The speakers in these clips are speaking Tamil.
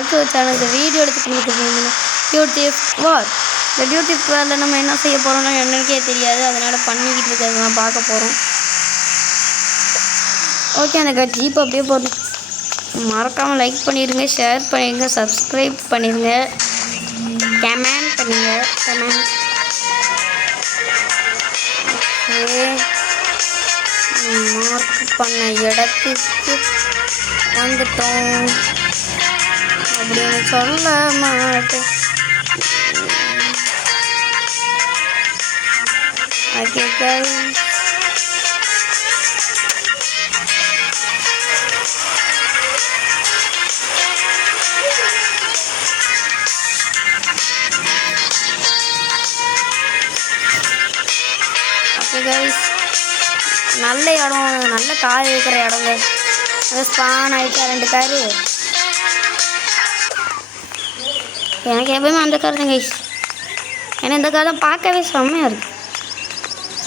சேனலுக்கு வீடியோ எடுத்துக்கிட்டு யூடியூப் வார். இந்த யூடியூப் வேரில் நம்ம என்ன செய்ய போகிறோம்னா என்னக்கே தெரியாது, அதனால் பண்ணிக்கிட்டு இருக்கிறது நான் பார்க்க போகிறோம். ஓகே, அந்த ஜீப் அப்படியே போடணும். மறக்காமல் லைக் பண்ணிடுங்க, ஷேர் பண்ணிடுங்க, சப்ஸ்கிரைப் பண்ணிடுங்க, கமெண்ட் பண்ணுங்க. ஓகே, மார்க் பண்ண இடத்துக்கு வந்துட்டோம் அப்படின்னு சொல்ல மாட்டேன். ஓகே கைஸ், நல்ல இடம், நல்ல கார் இருக்கிற இடங்க. அது ஸ்பான் ஆகிட்டா 2 காரு. எனக்கு எப்பவுமே அந்த கார் தான் கைஸ். ஏன்னா இந்த கார் தான் பார்க்கவே செம்மையாக இருக்குது.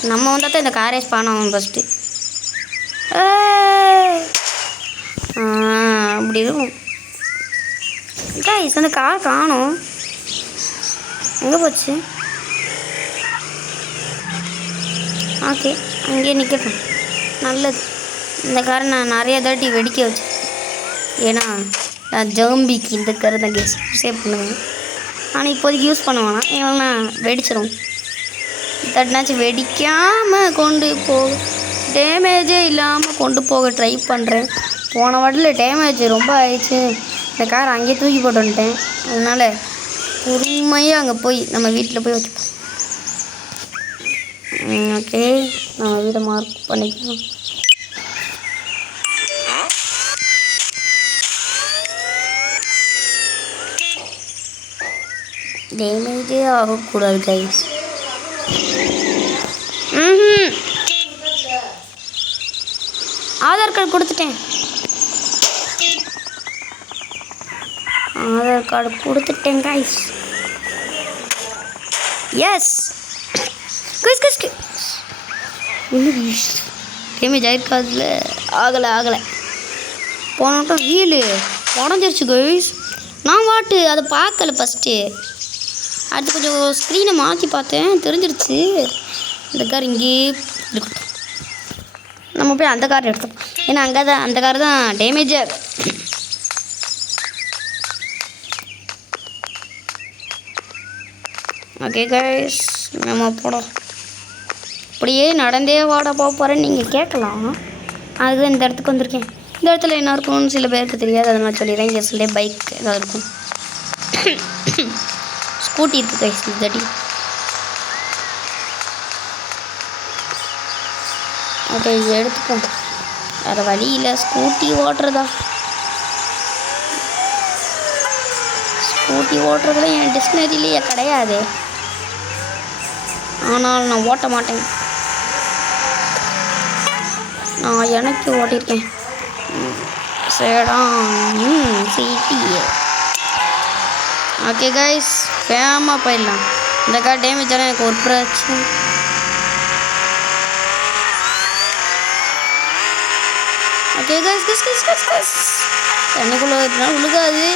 நம்ம வந்தால் தான் இந்த காரே ஸ்பான் ஆகும் ஃபஸ்ட்டு. அப்படி இருக்கும் கைஸ். அந்த கார் காணும், எங்கே போச்சு? ஓகே, அங்கேயே நிற்கட்டும், நல்லது. இந்த காரை நான் நிறைய தாட்டி வெடிக்க வச்சேன். ஏன்னா நான் ஜம்பிக்கு இந்த காரை தான் கேஸ் சேவ் பண்ணுவேன். ஆனால் இப்போதைக்கு யூஸ் பண்ண வேணாம், ஏன்னா வெடிச்சிடும். தட்டினாச்சும் வெடிக்காமல் கொண்டு போக, டேமேஜே இல்லாமல் கொண்டு போக ட்ரை பண்ணுறேன். போன வாட்டில் டேமேஜ் ரொம்ப ஆயிடுச்சு. இந்த காரை அங்கேயே தூக்கி போட்டு வந்துட்டேன். அதனால் பொறுமையாக அங்கே போய் நம்ம வீட்டில் போய் வச்சுப்போம். ஓகே, நம்ம வீடை மார்க் பண்ணிக்கலாம். டேமேஜே ஆகக்கூடாது கைஸ். ஆதார் கார்டு கொடுத்துட்டேன். ஆதார் கார்டு கொடுத்துட்டேன் கைஸ். எஸ் டேமேஜ் ஆகிருக்காதுல. ஆகலை. போனோட்டம் வீலு உடஞ்சிருச்சு கைஸ். நான் வாட்டு அதை பார்க்கல ஃபஸ்ட்டு. அடுத்து கொஞ்சம் ஸ்க்ரீனை மாற்றி பார்த்தேன், தெரிஞ்சிருச்சு. இந்த கார் இங்கேயே இருக்கட்டும், நம்ம போய் அந்த கார் எடுத்தோம். ஏன்னா அங்கே தான் அந்த கார் தான் டேமேஜ். ஓகே கைஸ், நம்ம போடும். அப்படியே நடந்தே வாட போக போகிறேன்னு நீங்கள் கேட்கலாம். அதுதான் இந்த இடத்துக்கு வந்திருக்கேன். இந்த இடத்துல என்ன இருக்கும்னு சில பேருக்கு தெரியாது, அதை நான் சொல்லிடுறேன். இங்கே சில பைக் ஏதாவது இருக்கும். ஸ்கூட்டி இருக்குது கைஸ். தட்டி ஓகே, இது எடுத்துப்போம். வேறு வழி இல்லை, ஸ்கூட்டி ஓட்டுறதா. ஸ்கூட்டி ஓட்டுறதுல என் டிக்ஷனரியிலேயே கிடையாது. ஆனால் நான் ஓட்ட மாட்டேன். நான் எனக்கு ஓட்டியிருக்கேன். Sedan city. ஓகே கைஸ், வேகமாக போயிடலாம். இந்த கார் டேமேஜ் ஆனால் எனக்கு ஒரு பிரச்சனை. ஓகே கைஸ், தண்ணிக்குள்ளே எப்படினாலும் விழுகாது.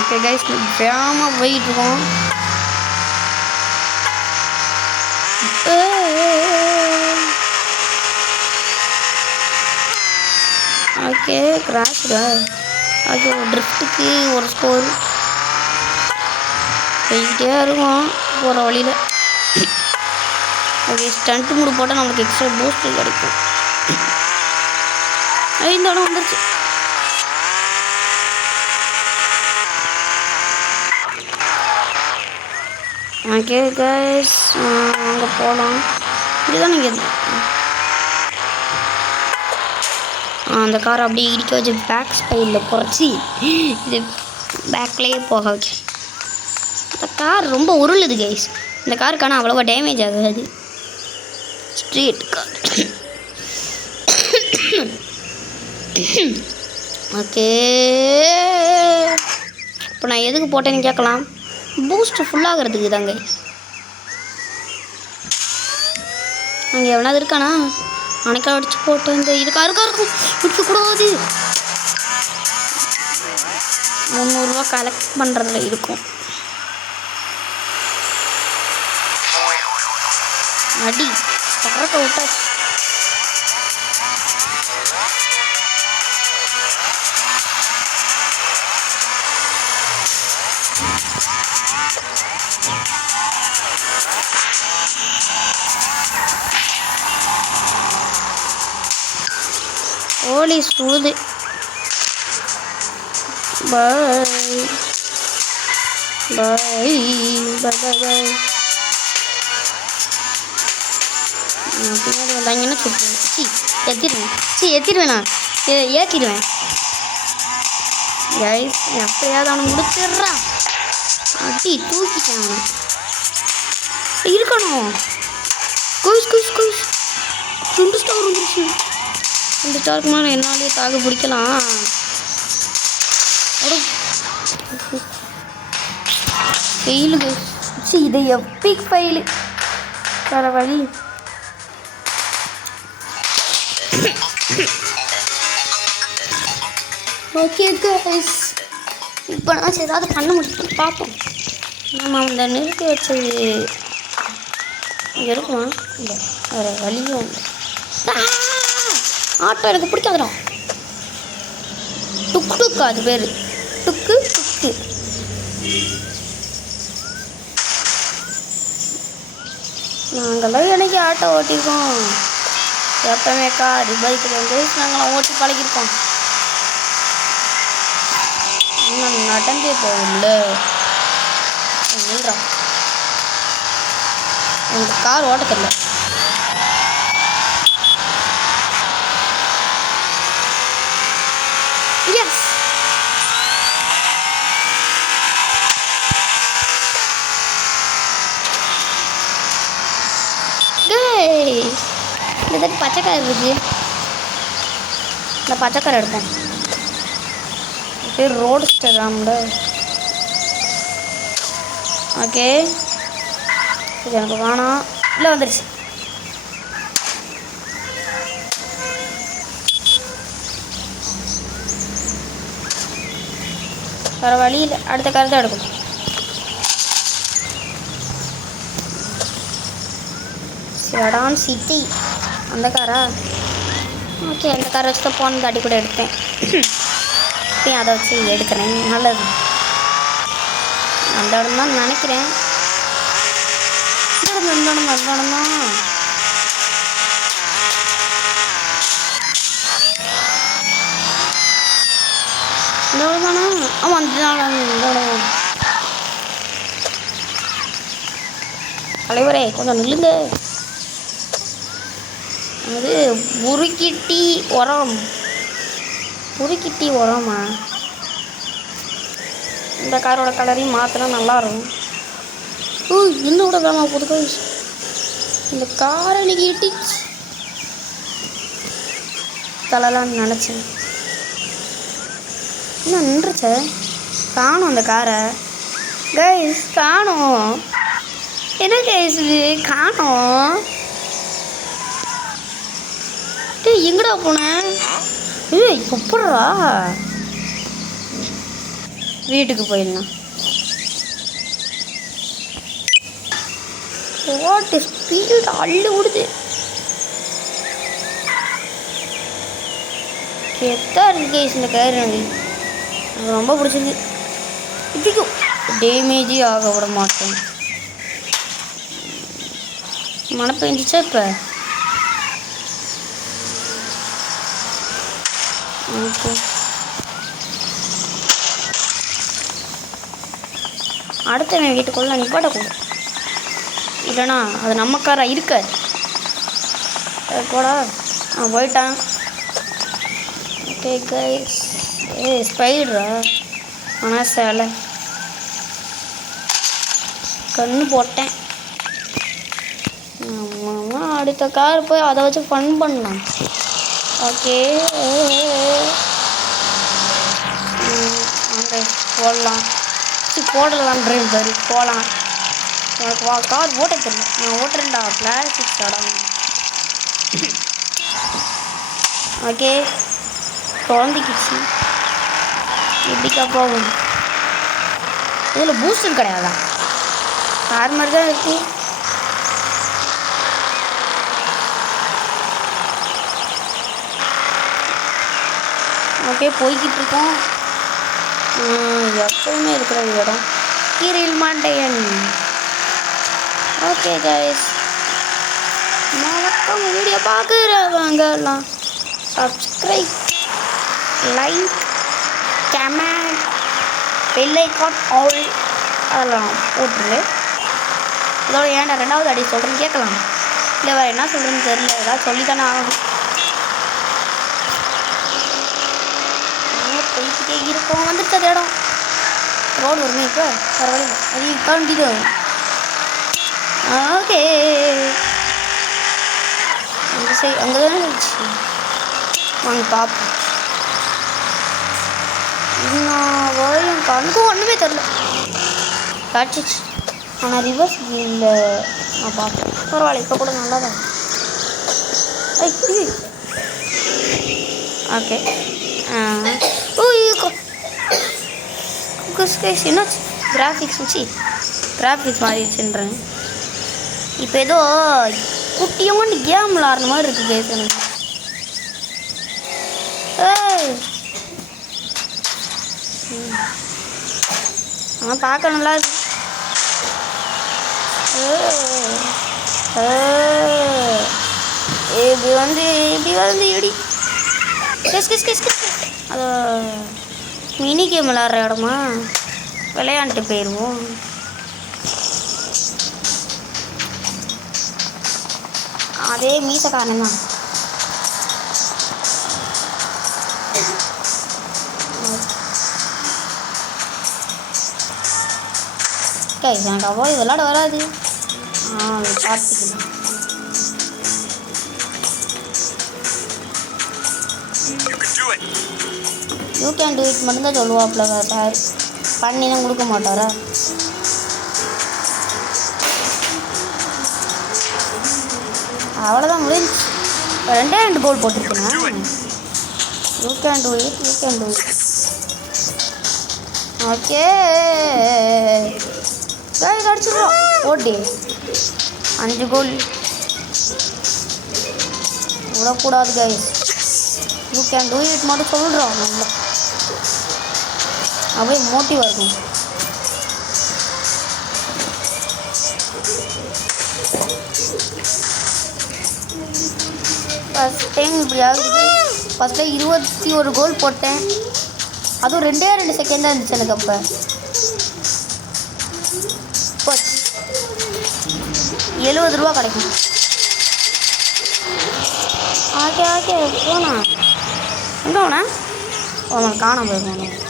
ஓகே கைஸ், வேகமாக போயிட்டுருக்கோம். ஓகே, கிராஷ்டா. ஓகே, ஒரு ட்ரிஃப்ட்டுக்கு ஒரு ஸ்கோர் போய்கிட்டே இருக்கும் போகிற வழியில். ஓகே, ஸ்டண்ட்டு மூடு போட்டால் நம்மளுக்கு எக்ஸ்ட்ரா பூஸ்ட் கிடைக்கும். இந்த இடம் வந்துருச்சு. ஓகே கைஸ், அங்கே போகலாம். இதுதான் நீங்கள் அந்த காரை அப்படியே இடிக்க வச்சு பேக் ஸ்பைடில் குறைச்சி இது பேக்லேயே போக வச்சு. இந்த கார் ரொம்ப உருளுது கைஸ். இந்த காருக்கான அவ்வளோவா டேமேஜ் ஆகாது. Street car. ஓகே, இப்போ நான் எதுக்கு போட்டேன்னு கேட்கலாம். பூஸ்ட் ஃபுல்லாகிறதுக்கு தாங்க. அங்கே எவனாவது இருக்கானா? அணைக்கா அடிச்சு போட்ட இந்த இது காருக்கா இருக்கும் பிடிக்கக்கூடாது. 300 ரூபா கலெக்ட் பண்ணுறதுல இருக்கும். அடி பறக்க விட்டாச்சு. ஓலி சூது. பாய் பாய் பாய் பாய் பாய். பின்னாடி வந்தாங்கன்னா சுட்டுருவேன். ஏற்றிடுவேன் நான் ஏற்றிடுவேன். கைஸ் எப்பயாவது அவனை முடிச்சிடுறான். அடி தூக்கிட்டேன் அவனை. இருக்கணும். கோயிஸ் 2 ஸ்டார் வந்துருச்சு. 2 ஸ்டாருக்கு மேலே என்னாலே தாக பிடிக்கலாம். ஃபெயிலுங்க. இது எப்பிக் ஃபெயிலு. வேறு வழி. ஓகே கைஸ், இப்போ நான் ஏதாவது பண்ண முடியும் பார்ப்போம். நம்ம அந்த நிறுத்தி வச்சது இங்கே இருக்குமா? இல்லை, வேறு வழியும் இல்லை. ஆட்டோ எனக்கு பிடிக்காதுடா. டுக்கு அது பேர் டுக்கு. நாங்களாம் எனக்கு ஆட்டோ ஓட்டியிருக்கோம். எப்பவுமே கார் பைக்கில் வந்து நாங்களாம் ஓட்டி பழகிருக்கோம். இன்னும் நடந்தே போகும்ல. நில்றோம். எனக்கு கார் ஓட்ட தெரியல. எஸ் இந்த பச்சைக்காய் இருக்குது. இந்த பச்சைக்காய் எடுப்போம். பேர் ரோட்ஸ்டர் ஆம்ல. ஓகே, இது எனக்கு வேணாம். இல்லை வந்துடுச்சு. வேறு வழி இல்லை, அடுத்த கார் தான் எடுக்கணும். செடான் சிட்டி அந்த காரா? ஓகே, அந்த காரை வச்சு தான் போன தாட்டி கூட எடுத்தேன். இப்போயும் அதை வச்சு எடுக்கிறேன். நல்லது. அந்த இடம் தான் நினைக்கிறேன். இந்த இடம் தான். இந்த இடம் தானா? ஆமாம், இந்த இடம். தலைவரே கொஞ்சம் நில்லுங்க. அது உருக்கிட்டி உரமா? இந்த காரோட கலரையும் மாற்றினா நல்லாயிருக்கும். என்னோட வேணாம் புதுக்கா. இந்த காரை இன்னைக்கு இட்டிச்சு தலலான்னு நினச்சேன். இன்னும் நின்றுச்ச காணும் அந்த காரை. கைஸ் காணும். என்ன கைஸ் இது காணும்? எங்கடா போனேன்? எப்படா வீட்டுக்கு போயிடலாம். ஓட்டு ஸ்பீடு அள்ளு விடுது. கெத்தா இருக்கு கேஸ் இந்த கயிறு. எனக்கு ரொம்ப பிடிச்சிருக்கு. இதுக்கும் டேமேஜே ஆக விட மாட்டேன். மழை பெஞ்சிச்சா இப்போ? ஓகே, அடுத்தவன் வீட்டுக்குள்ள நிப்பாட்டக்கூடாது. இல்லைனா அது நம்ம காராக இருக்காது. போடா, போயிட்டான். Okay guys. ஸ்பைடரா? ஆனால் சேலை கண்ணு போட்டேன். அடுத்த கார் போய் அதை வச்சு ஃபன் பண்ணலாம். ஓகே, அங்கே போடலான்றேன் பாரு. போகலாம். எனக்கு கார் ஓட்ட தெரியல. நான் ஓட்டுறேன்டா. பிளாஸ்டிக் தடம். ஓகே குழந்தைக்கிச்சு எப்படிக்கா போகும். இதில் பூஸ்டர் கிடையாதா? கார் மாதிரி தான் இருக்கு. ஓகே போய்கிட்டு இருக்கோம். எப்பவுமே இருக்கிற இடம் கீரில் மாண்டேன். ஓகே கைஸ், வணக்கம். வீடியோ பார்க்குறவங்கலாம் subscribe, like, comment, bell icon all அதெல்லாம் போட்டுரு. இதோட ஏன்டா ரெண்டாவது அடி சொல்கிறேன்னு கேட்கலாம். இல்லை வேறு என்ன சொல்கிறேன்னு தெரியல. ஏதாவது சொல்லி தானே ஆகணும். போய்கிட்டே இருக்கோம். வந்துட்டு அது இடம் ரோடு வருமே. இப்போ பரவாயில்ல, அது தாண்டிது. ஓகே அந்த சைடு அங்கே தானே இருந்துச்சு. வாங்க பார்ப்போம். இன்னும் கண்ணுக்கும் ஒன்றுமே தெரில. காட்சிச்சு ஆனால் ரிவர்ஸ் இல்லை. நான் பார்ப்பேன். பரவாயில்ல, இப்போ கூட நல்லா தான். ஓகே என்னாச்சு? கிராஃபிக்ஸ் வச்சு கிராஃபிக்ஸ் மாறிடுச்சுன்றேன். இப்போ ஏதோ குட்டியவங்க கேம் விளாட்ற மாதிரி இருக்குது கேஸ் எனக்கு. ஆனால் பார்க்க நல்லா இருக்கு. இப்படி வந்து இடி அது மினி கேம் விளாட்ற இடமா? விளையாண்டுட்டு போயிடுவோம். அதே மீசக்காரன் தான். எனக்கு அவ்வளோ விளாட வராது. பார்த்துக்கலாம். யூ கேன் டூ இட் மட்டும்தான் சொல்லுவாப்ல சார். பண்ணிலாம் கொடுக்க மாட்டாரா? அவ்வளோதான் முடிஞ்சு. 2 கோல் போட்டிருக்கேன். You can do it, you can do it. Okay guys அடிச்சிடுறோம். ஓடி 5 கோல் விடக்கூடாது guys. You can do it மட்டும் சொல்கிறோம். நல்லா அப்படியே மோட்டிவாக இருக்கும். ஃபஸ்ட் டைம் இப்படி ஆகுது. ஃபஸ்ட்டில் 21 கோல் போட்டேன். அதுவும் 2 செகண்ட் தான் இருந்துச்சு எனக்கு. அப்போ 70 ரூபா கிடைக்கும். ஓகே ஓகே போனா எங்கே போனா? அவன் காணாம போயிருக்கோம்.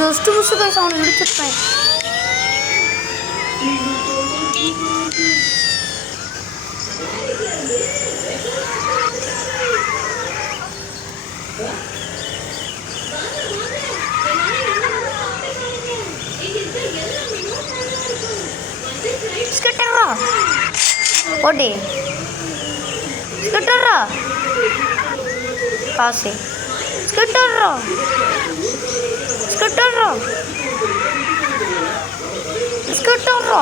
ஜஸ்ட் மிஸ் கைஸ், அவனை விடுச்சிருப்பேன். ஸ்கிட்டரா ஓடி ஸ்கிட்டரா காசு ஸ்கிட்டரா ஸ்கிட்டரா ஸ்கிட்டரா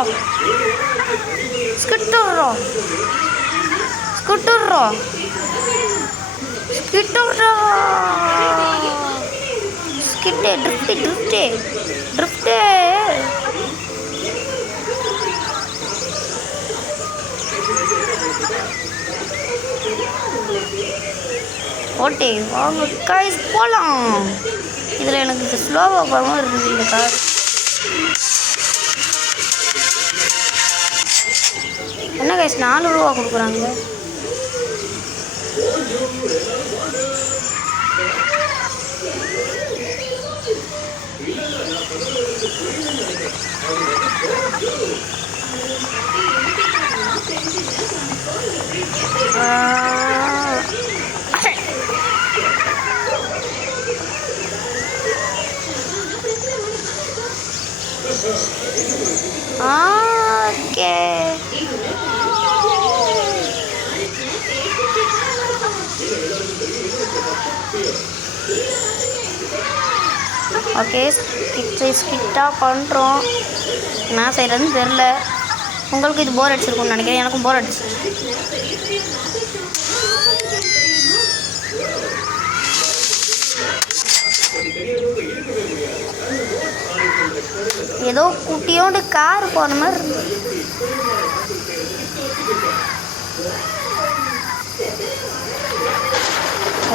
ஸ்கிட்டரா ஸ்கிட்டரா ஸ்கிட்டரா ஸ்கிட்டே ட்ரிஃப்டே ட்ரிஃப்டே ட்ரிஃப்டே. ஓகே வாங்க கைஸ் போகலாம். இதில் எனக்கு ஸ்லோவாக போகிற மாதிரி இருக்குது இந்த கார். என்ன கைஸ் 4 ரூபா கொடுக்குறாங்க. ஓகே ஓகே ஸ்கிட்டாக பண்ணுறோம். என்ன செய்கிறதுன்னு தெரில. உங்களுக்கு இது போர் அடிச்சிருக்கும்னு நினைக்கிறேன். எனக்கும் போர் அடிச்சு. ஏதோ குட்டியோண்டு கார் போன மாதிரி இருக்கு.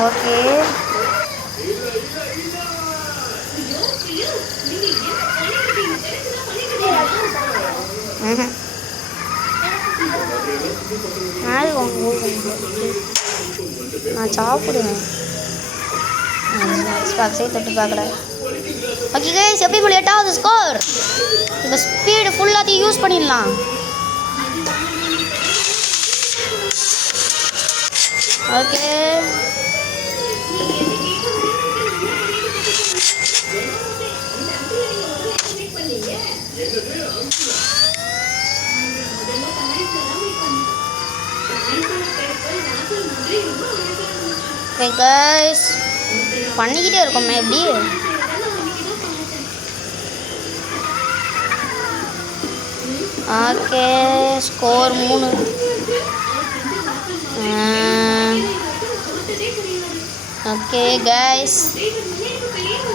ஓகே நான் சாப்பிடுவேன். பாக்ஸே தொட்டு பார்க்கல. ஓகே கைஸ், எப்படி 8வது ஸ்கோர். இந்த ஸ்பீடு ஃபுல்லாத்தையும் யூஸ் பண்ணிடலாம். ஓகே கைஸ், பண்ணிக்கிட்டே இருக்கோமே எப்படி. Okay score 3. ஓகே கைஸ்,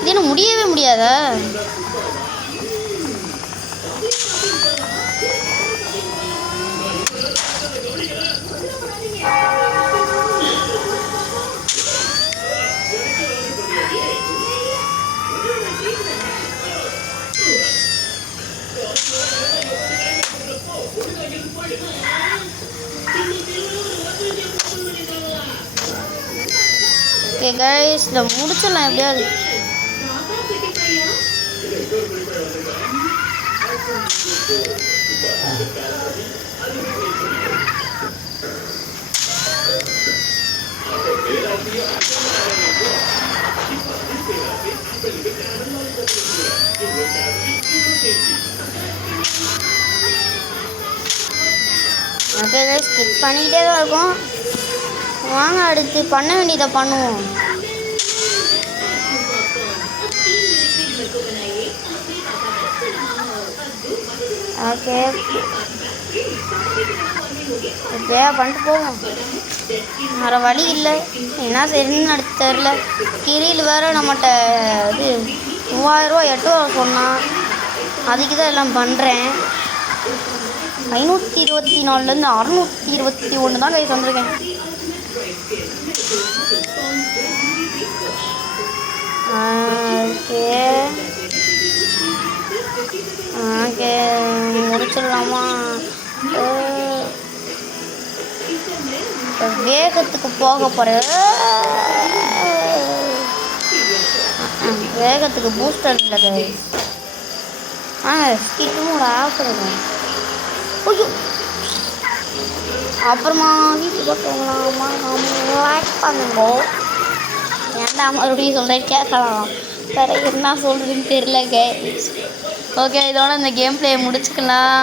இது என்ன முடியவே முடியாதா? ஓகே கைஸ், இதை முடிச்சிடலாம் எப்படியாவது. ஓகே கைஸ், கிளிக் பண்ணிக்கிட்டே தான் இருக்கும். வாங்க அடுத்து பண்ண வேண்டியதை பண்ணுவோம். ஓகே இப்படியே பண்ணிட்டு போவோம். வேறு வழி இல்லை. என்ன சரின்னு அடுத்து தெரில. கிரியில் வேறு நம்மகிட்ட இது 3000 ரூபா 8 ரூபா சொன்னான். அதுக்கு தான் எல்லாம் பண்ணுறேன். 524லேருந்து 621 தான் கைஸ் வந்திருக்கேன். ஓகே ஓகே முடிச்சிடலாமா? வேகத்துக்கு போக போகிறேன். வேகத்துக்கு பூஸ்டர் இல்லை கைஸ். ஸ்கிட்டும் ஒரு ஆஃப் இருக்கும். ஐயோ, அப்புறமா வீட்டுக்கு போட்டோங்களாமா லைக் பண்ணுங்க. ஏன்டா மறுபடியும் சொல்கிறேன் கேட்கலாம். வேறு என்ன சொல்கிறதுன்னு தெரில கைஸ். ஓகே, இதோட இந்த கேம் பிளே முடிச்சுக்கலாம்.